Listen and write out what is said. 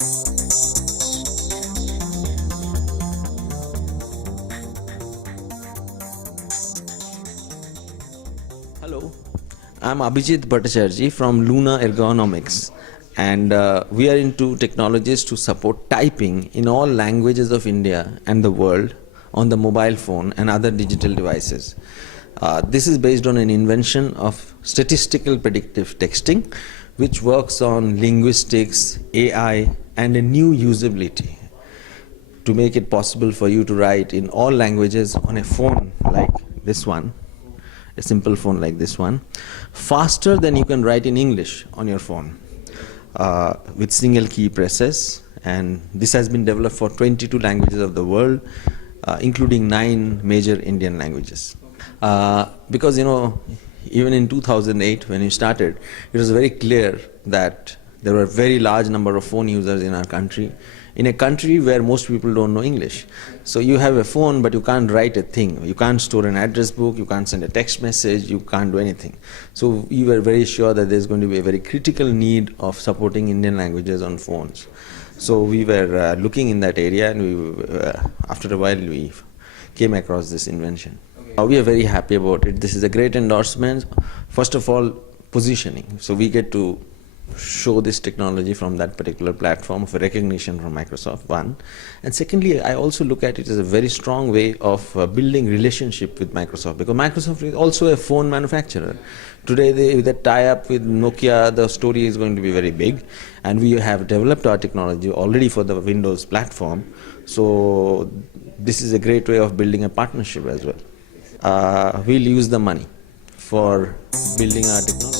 Hello, I'm Abhijit Bhattacharjee from Luna Ergonomics, and we are into technologies to support typing in all languages of India and the world on the mobile phone and other digital devices. This is based on an invention of statistical predictive texting, which works on linguistics, AI, and a new usability to make it possible for you to write in all languages on a phone like this one, a simple phone like this one, faster than you can write in English on your phone with single key presses. And this has been developed for 22 languages of the world, including 9 major Indian languages. Because, you know, even in 2008 when we started, it was very clear that there were a very large number of phone users in our country, in a country where most people don't know English. So you have a phone, but you can't write a thing. You can't store an address book, you can't send a text message, you can't do anything. So we were very sure that there's going to be a very critical need of supporting Indian languages on phones. So we were looking in that area, and after a while we came across this invention. We are very happy about it. This is a great endorsement. First of all, positioning. So we get to show this technology from that particular platform of recognition from Microsoft, one. And secondly, I also look at it as a very strong way of building relationship with Microsoft, because Microsoft is also a phone manufacturer. Today, with a tie-up with Nokia, the story is going to be very big, and we have developed our technology already for the Windows platform. So this is a great way of building a partnership as well. We'll use the money for building our technology.